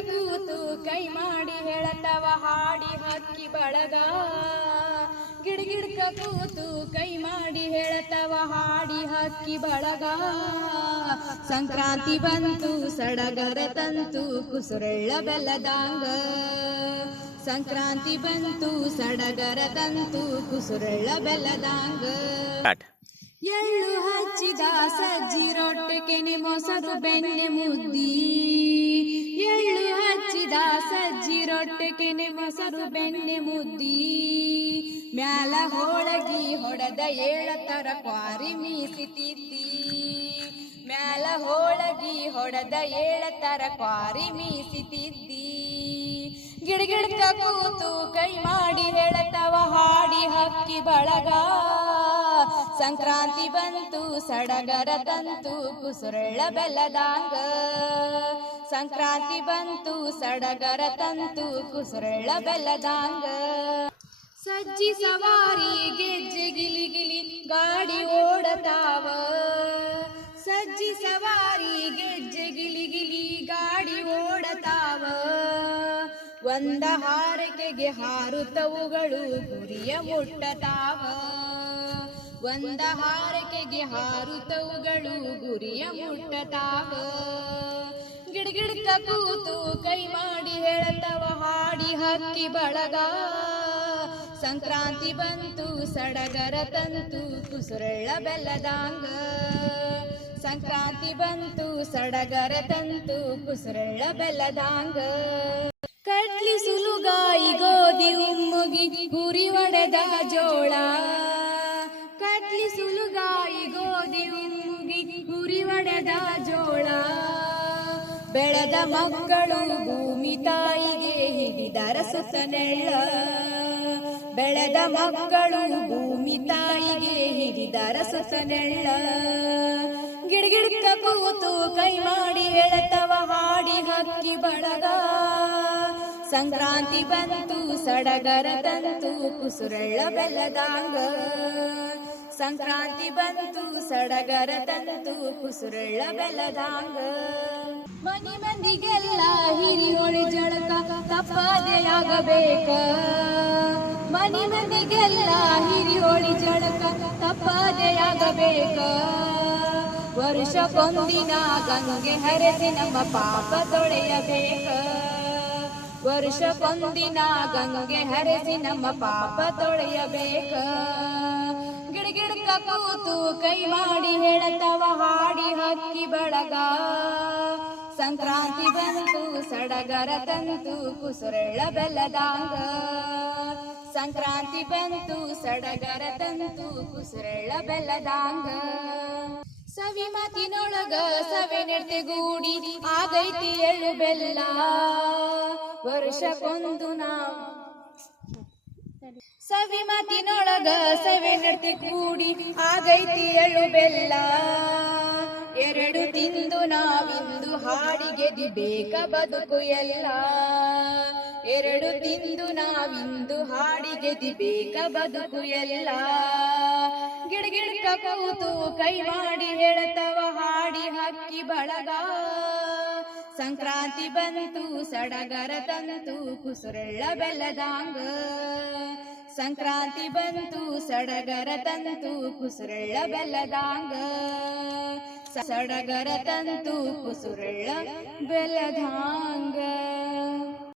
ಕೂತು ಕೈ ಮಾಡಿ ಹೇಳತವ ಹಾಡಿ ಹಕ್ಕಿ ಬಳಗ. ಗಿಡಗಿಡ್ಕ ಕೂತು ಕೈ ಮಾಡಿ ಹೇಳತವ ಹಾಡಿ ಹಕ್ಕಿ ಬಳಗ. ಸಂಕ್ರಾಂತಿ ಬಂತು ಸಡಗರ ತಂತು ಕುಸುರಳ್ಳ ಬೆಲ್ಲದಾಂಗ. ಸಂಕ್ರಾಂತಿ ಬಂತು ಸಡಗರ ತಂತು ಕುಸುರಳ್ಳ ಬೆಲ್ಲದಾಂಗ. ಎಳ್ಳು ಹಚ್ಚಿದ ಸಜ್ಜಿ ರೊಟ್ಟೆ ಕೆನೆ ಮೊಸರು ಬೆಣ್ಣೆ ಮುದ್ದಿ. ರೊಟ್ಟೆ ಕೆನೆ ಮೊಸರು ಬೆಣ್ಣೆ ಮುದ್ದಿ. ಮ್ಯಾಲ ಹೋಳಗಿ ಹೊಡೆದ ಏಳತರ ಕ್ವಾರಿ ಮೀಸಿತಿದ್ದಿ. ಮ್ಯಾಲ ಹೋಳಗಿ ಹೊಡೆದ ಏಳತರ ಕ್ವಾರಿ ಮೀಸಿತಿದ್ದಿ. ಗಿಡಗಿಡ್ಕ ಕೂತು ಕೈ ಮಾಡಿ ಹೇಳತವ, ಹಾಡಿ ಹಕ್ಕಿ ಬಳಗ. ಸಂಕ್ರಾಂತಿ ಬಂತು, ಸಡಗರ ತಂತು ಕುಸುರಳ್ಳ ಬೆಲ್ಲದಾಂಗ. ಸಂಕ್ರಾಂತಿ ಬಂತು, ಸಡಗರ ತಂತು ಕುಸರಳ ಬೆಲ್ಲದಾಂಗ. ಸಜ್ಜಿ ಸವಾರಿ ಗೆಜ್ಜೆ ಗಿಲಿ ಗಿಲಿ ಗಾಡಿ ಓಡತಾವ. ಸಜ್ಜಿ ಸವಾರಿ ಗೆಜ್ಜೆ ಗಿಲಿ ಗಿಲಿ ಗಾಡಿ ಓಡತಾವ. ಒಂದ ಹಾರಕೆಗೆ ಹಾರುತ್ತವುಗಳು ಗುರಿಯ ಮುಟ್ಟತಾವ. ಒಂದ ಹಾರಕೆಗೆ ಹಾರುತ್ತವುಗಳು ಗುರಿಯ ಮುಟ್ಟತಾವ. ಗಿಡಗಿಡ್ಕ ಕೂತು ಕೈ ಮಾಡಿ ಹೇಳತವ, ಹಾಡಿ ಹಕ್ಕಿ ಬಳಗ. ಸಂಕ್ರಾಂತಿ ಬಂತು, ಸಡಗರ ತಂತು, ಕುಸುರಳ್ಳ ಬೆಲ್ಲದಾಂಗ. ಸಂಕ್ರಾಂತಿ ಬಂತು, ಸಡಗರ ತಂತು, ಕುಸುರಳ್ಳ ಬೆಲ್ಲದಾಂಗ. ಕಟ್ಲಿ ಸುಲುಗಾಯಿ ಗೋಧಿ ಉಮ್ಮುಗಿ ಗುರಿ ಒಡೆದ ಜೋಳ. ಕಟ್ಲಿ ಸುಲುಗಾಯಿ ಗೋಧಿ ಉಮ್ಮುಗಿ ಗುರಿ ಒಡೆದ ಜೋಳ. ಬೆಳೆದ ಮಕ್ಕಳು ಭೂಮಿ ತಾಯಿಗೆ ಹಿಡಿದರ ಸುತ್ತ ನೆಳ್ಳ. ಬೆಳೆದ ಮಕ್ಕಳು ಭೂಮಿ ತಾಯಿಗೆ ಹಿಡಿದರ ಸುತ್ತ ಗಿಡಗಿಡಕ ಕೂತು ಕೈ ಮಾಡಿ ಹೇಳತವ ಹಾಡಿ ಹಕ್ಕಿ ಬಳಗ. ಸಂಕ್ರಾಂತಿ ಬಂತು, ಸಡಗರ ತಂತು, ಕುಸುರೆಳ್ಳ ಬೆಲ್ಲದಾಂಗ. ಸಂಕ್ರಾಂತಿ ಬಂತು, ಸಡಗರ ತಂತು, ಕುಸುರೆಳ್ಳ ಬೆಲ್ಲದಾಂಗ. ಮನಿ ಮಂದಿಗೆಲ್ಲ ಹಿರಿ ಹೊಳಿ ಜಳಕ ತಪ್ಪದೆಯಾಗಬೇಕ. ಮನಿ ಮಂದಿಗೆಲ್ಲ ಹಿರಿ ಹೊಳಿ ಜಳಕ ತಪ್ಪದೆಯಾಗಬೇಕ. ವರ್ಷಕ್ಕೊಂದಿನ ಗಂಗೆ ಹರಿಸಿ ನಮ್ಮ ಪಾಪ ತೊಳೆಯಬೇಕ. ವರ್ಷಕ್ಕೊಂದಿನ ಗಂಗೆ ಹರಿಸಿ ನಮ್ಮ ಪಾಪ ತೊಳೆಯಬೇಕ. ಗಿಡಗಿಡಕ ಕೂತು ಕೈ ಮಾಡಿ ಹೇಳತವ ಹಾಡಿ ಹಕ್ಕಿ ಬಳಗ. ಸಂಕ್ರಾಂತಿ ಬಂತು, ಸಡಗರ ತಂತು ಕುಸುರಳ ಬೆಲ್ಲದಾಂಗ. ಸಂಕ್ರಾಂತಿ ಬಂತು, ಸಡಗರ ತಂತು ಕುಸುರಳ ಬೆಲ್ಲದಾಂಗ. ಸವಿ ಮಾತಿನೊಳಗ ಸವೆ ಗೂಡಿ, ಆಗೈತಿ ಎಳ್ಳು ಬೆಲ್ಲ. ವರ್ಷಕ್ಕೊಂದು ನಾವು ಸವಿ ಮಾತಿನೊಳಗ ಸವೆ ಕೂಡಿ ಆಗೈತಿ ಎಳ್ಳು ಬೆಲ್ಲ. ಎರಡು ತಿಂದು ನಾವಿಂದು ಹಾಡಿಗೆ ದಿಬೇಕ ಬದುಕು ಎಲ್ಲ? ಎರಡು ತಿಂದು ನಾವಿಂದು ಹಾಡಿಗೆ ದಿಬೇಕ ಬದುಕು ಎಲ್ಲ? ಗಿಡಗಿಡ ಕೂತು ಕೈ ಮಾಡಿ ಹೇಳತವ, ಹಾಡಿ ಹಕ್ಕಿ ಬಳಗ. ಸಂಕ್ರಾಂತಿ ಬಂತು, ಸಡಗರ ತಂತು, ಕುಸುರಳ್ಳ ಬೆಲ್ಲದಾಂಗ. ಸಂಕ್ರಾಂತಿ ಬಂತು, ಸಡಗರ ತಂತು, ಕುಸುರಳ್ಳ ಬೆಲ್ಲದಾಂಗ. सडगर तन्तु कुसुरळ बेलधाङ्ग